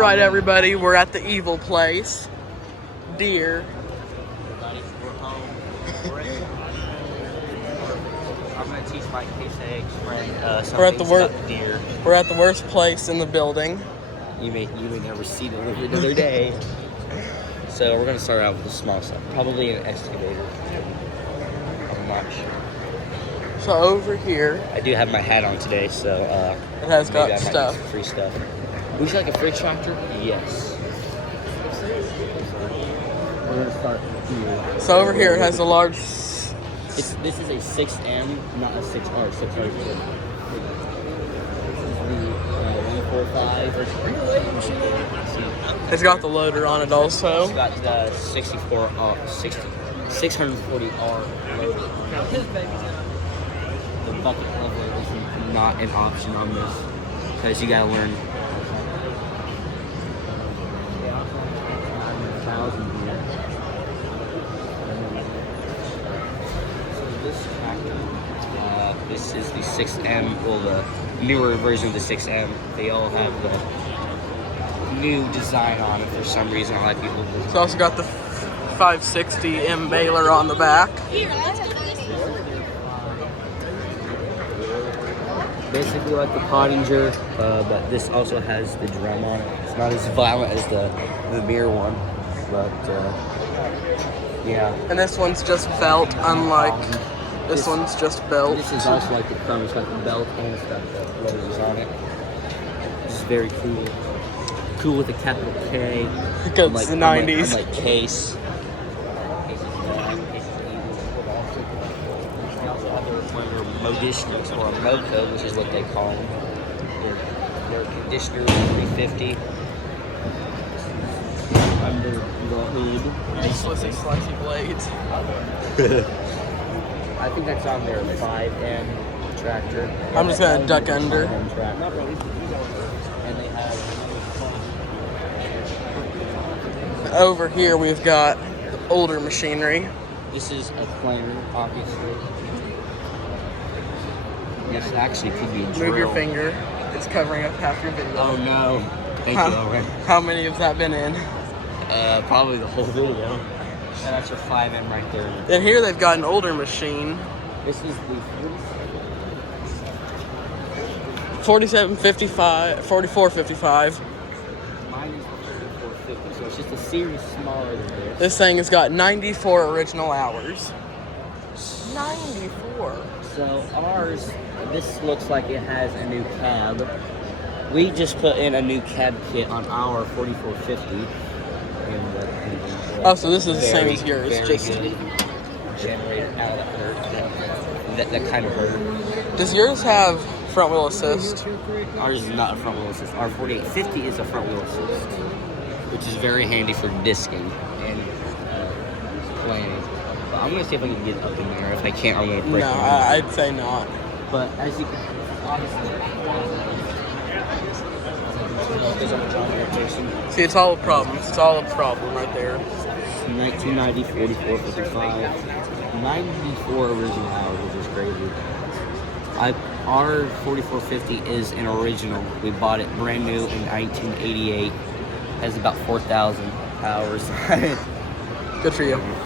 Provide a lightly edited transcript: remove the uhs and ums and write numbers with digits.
Right, everybody, we're at the evil place, Deere. Everybody, we're home. I'm gonna teach my case friend some things about Deere. We're at the worst place in the building. You may never see them another day. So we're gonna start out with the small stuff. Probably an excavator. I'm not sure. So over here, I do have my hat on today, so it has got stuff. Free stuff. Would you like a fridge tractor? Yes. We're gonna start here. So over here, it has a large. This is a 6M, not a 6R. 6R is good. This is the 145. It's got the loader on it also. It's got the 640R loader. The bucket leveler is not an option on this because you gotta learn. This is the 6M, well, the newer version of the 6M. They all have the new design on it for some reason. A lot of people. It's also got the 560M baler on the back. Basically like the Pottinger, but this also has the drum on it. It's not as violent as the Deere one, but yeah. And this one's just belt, unlike this one's just belt. This is also like the Chrome. It's got the belt and it's got the letters on it. This is very cool. Cool with a capital K. Because it's the 90s. Like case. Conditioners or a MOCO, which is what they call them. Their conditioner 350. Under the hood. Uselessy slicey blades. I think that's on their 5M tractor. I'm just gonna duck under. And they have Over here we've got older machinery. this is a planer, obviously. This actually could be a drill. Move your finger. It's covering up half your video. Oh no. Thank you already. How many has that been in? Probably the whole video. And that's your 5M right there. And here they've got an older machine. This is the 4755, 4455. Mine is the 4450, so it's just a series smaller than this. This thing has got 94 original hours. 94. So ours, this looks like it has a new cab. We just put in a new cab kit on our 4450. Oh, so this is the same as yours, just generated out of that kind of hurt. Does yours have front wheel assist? Ours is not a front wheel assist. Our 4850 is a front wheel assist, which is very handy for disking and planning. But I'm gonna see if I can get up in there. If I can't, I'm gonna break it. No, I'd say not. But as you can obviously. See, it's all a problem. It's all a problem right there. 1990, 44, 55, 94 original hours, which is crazy. Our 4450 is an original. We bought it brand new in 1988. Has about 4,000 hours. Good for you.